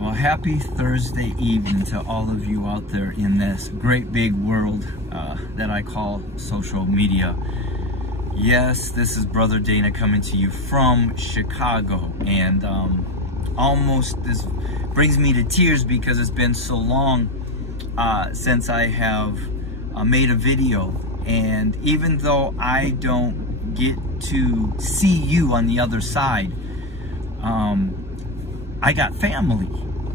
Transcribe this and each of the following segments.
Well, happy Thursday evening to all of you out there in this great big world that I call social media. Yes, this is Brother Dana coming to you from Chicago, and almost this brings me to tears because it's been so long since I have made a video, and even though I don't get to see you on the other side, I got family,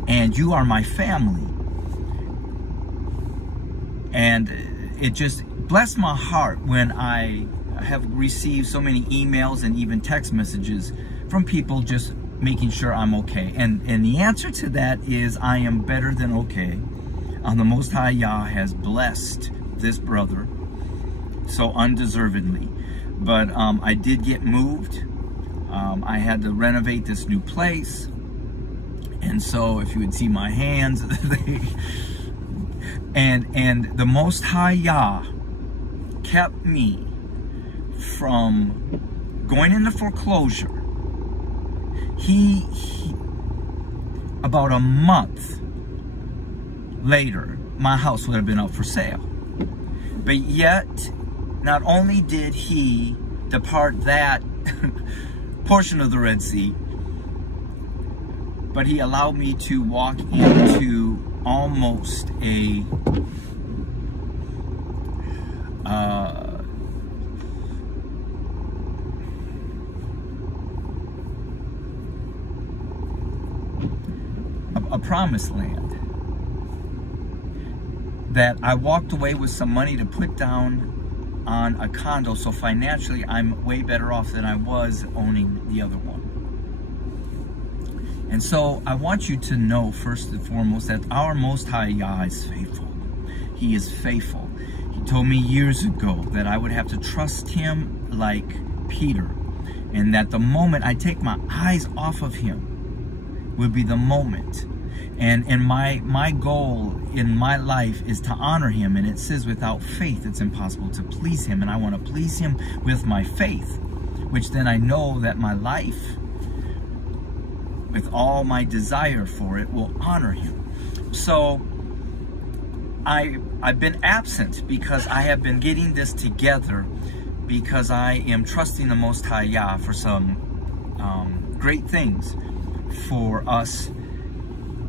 and you are my family. And it just blessed my heart when I have received so many emails and even text messages from people just making sure I'm okay. And the answer to that is I am better than okay. The Most High Yah has blessed this brother so undeservedly. But I did get moved. I had to renovate this new place. And so if you would see my hands, and the Most High Yah kept me from going into foreclosure. He about a month later, my house would have been up for sale. But yet, not only did he depart that portion of the Red Sea, but he allowed me to walk into almost a promised land, that I walked away with some money to put down on a condo, so financially I'm way better off than I was owning the other one. And so I want you to know first and foremost that our Most High Yah is faithful. He is faithful. He told me years ago that I would have to trust him like Peter, and that the moment I take my eyes off of him would be the moment. And my goal in my life is to honor him. And it says without faith it's impossible to please him. And I want to please him with my faith, which then I know that my life, with all my desire for it, will honor him. So I've been absent because I have been getting this together, because I am trusting the Most High Yah for some great things for us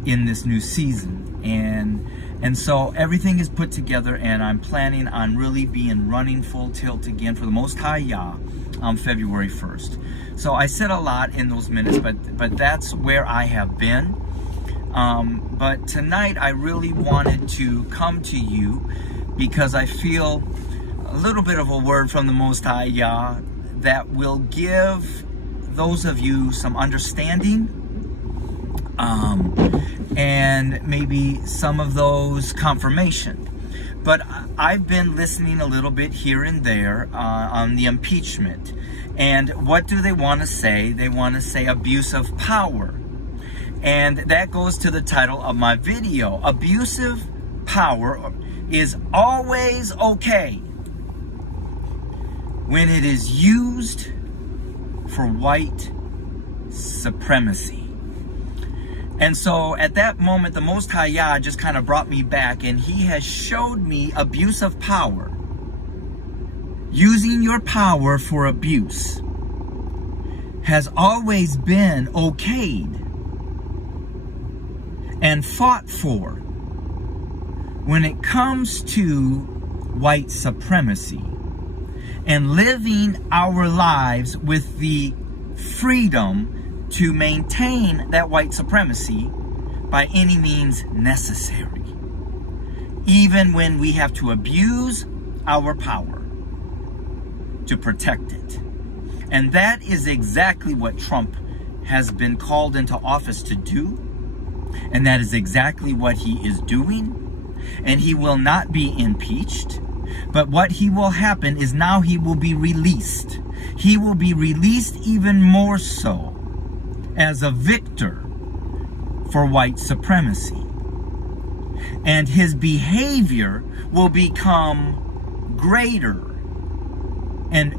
in this new season. And so everything is put together, and I'm planning on really being running full tilt again for the Most High Yah on February 1st. So I said a lot in those minutes, but that's where I have been. But tonight I really wanted to come to you because I feel a little bit of a word from the Most High Yah that will give those of you some understanding, and maybe some of those confirmation. But I've been listening a little bit here and there on the impeachment. And what do they want to say? They want to say abuse of power. And that goes to the title of my video. Abusive power is always okay when it is used for white supremacy. And so at that moment, the Most High Yah just kind of brought me back, and he has showed me abuse of power. Using your power for abuse has always been okayed and fought for when it comes to white supremacy and living our lives with the freedom to maintain that white supremacy by any means necessary, even when we have to abuse our power to protect it. And that is exactly what Trump has been called into office to do, and that is exactly what he is doing. And he will not be impeached, but what he will happen is now he will be released. He will be released even more so as a victor for white supremacy. And his behavior will become greater and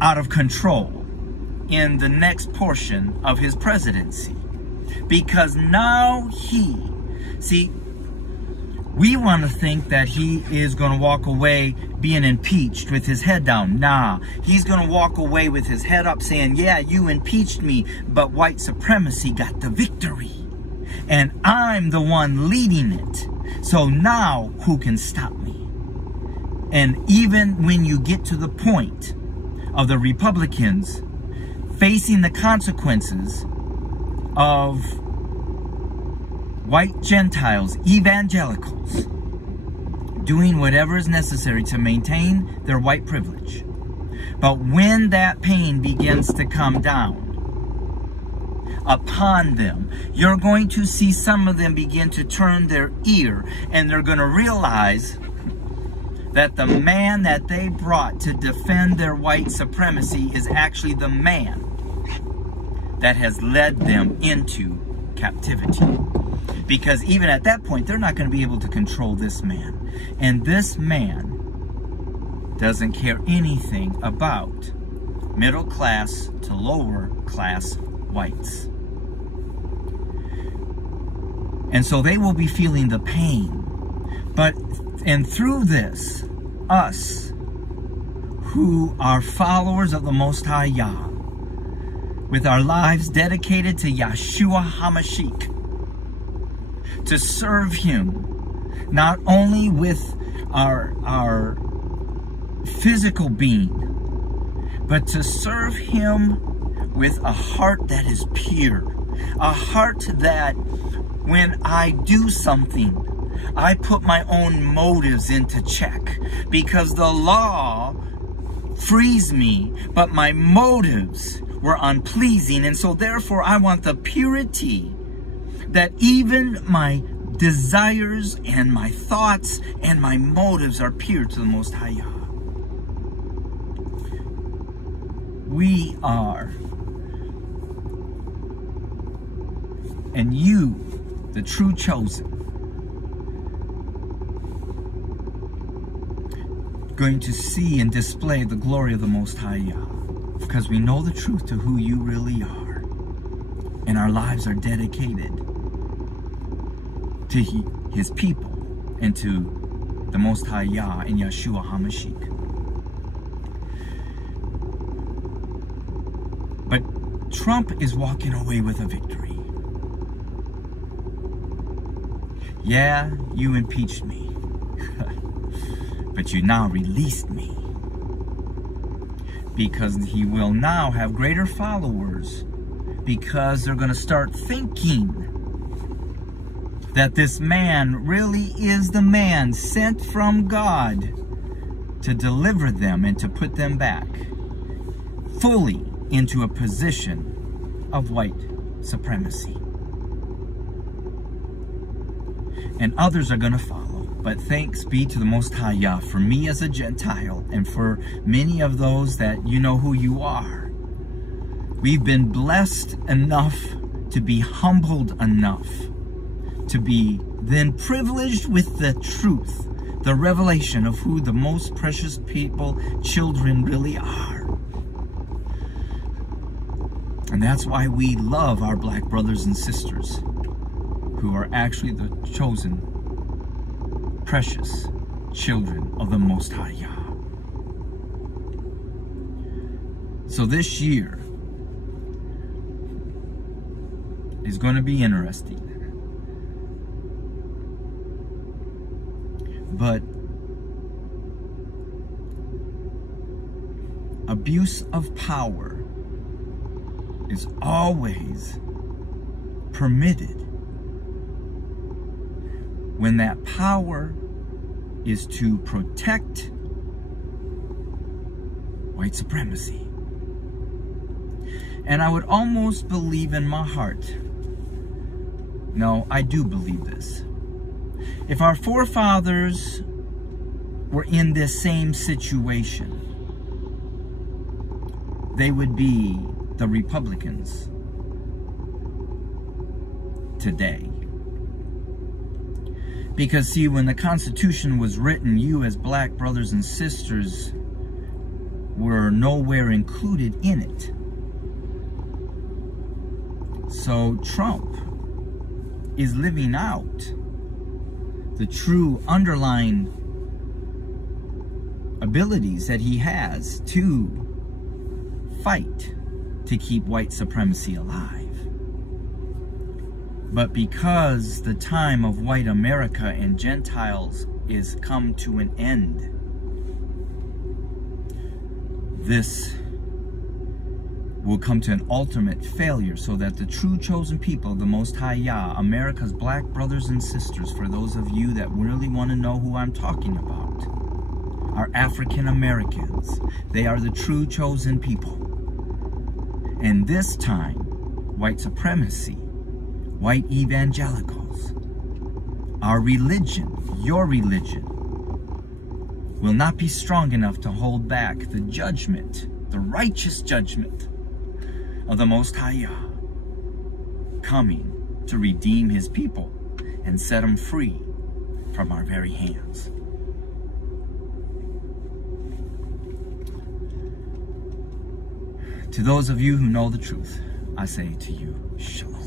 out of control in the next portion of his presidency. Because now see, we want to think that he is going to walk away being impeached with his head down. Nah, he's going to walk away with his head up saying, yeah, you impeached me, but white supremacy got the victory. And I'm the one leading it. So now who can stop me? And even when you get to the point of the Republicans facing the consequences of white Gentiles, evangelicals, doing whatever is necessary to maintain their white privilege. But when that pain begins to come down upon them, you're going to see some of them begin to turn their ear, and they're going to realize that the man that they brought to defend their white supremacy is actually the man that has led them into captivity. Because even at that point, they're not going to be able to control this man. And this man doesn't care anything about middle class to lower class whites. And so they will be feeling the pain. And through this, us who are followers of the Most High Yah, with our lives dedicated to Yeshua HaMashiach, to serve him, not only with our physical being, but to serve him with a heart that is pure, a heart that when I do something, I put my own motives into check, because the law frees me, but my motives were unpleasing, and so therefore I want the purity that even my desires and my thoughts and my motives are pure to the Most High Yah. We are, and you, the true chosen, going to see and display the glory of the Most High Yah, because we know the truth to who you really are, and our lives are dedicated to his people and to the Most High Yah and Yeshua HaMashiach. But Trump is walking away with a victory. Yeah, you impeached me, but you now released me, because he will now have greater followers, because they're going to start thinking that this man really is the man sent from God to deliver them and to put them back fully into a position of white supremacy. And others are going to follow. But thanks be to the Most High Yah for me as a Gentile, and for many of those that you know who you are. We've been blessed enough to be humbled enough to be then privileged with the truth, the revelation of who the most precious people, children really are. And that's why we love our black brothers and sisters who are actually the chosen, precious children of the Most High Yah. So this year is going to be interesting. But abuse of power is always permitted when that power is to protect white supremacy. And I would almost believe in my heart, no, I do believe this, if our forefathers were in this same situation, they would be the Republicans today. Because see, when the Constitution was written, you as black brothers and sisters were nowhere included in it. So Trump is living out the true underlying abilities that he has to fight to keep white supremacy alive. But because the time of white America and Gentiles is come to an end, this will come to an ultimate failure, so that the true chosen people of the Most High Yah, America's black brothers and sisters, for those of you that really want to know who I'm talking about, are African Americans. They are the true chosen people. And this time, white supremacy, white evangelicals, our religion, your religion, will not be strong enough to hold back the judgment, the righteous judgment of the Most High Yah, coming to redeem his people and set them free from our very hands. To those of you who know the truth, I say to you, Shalom.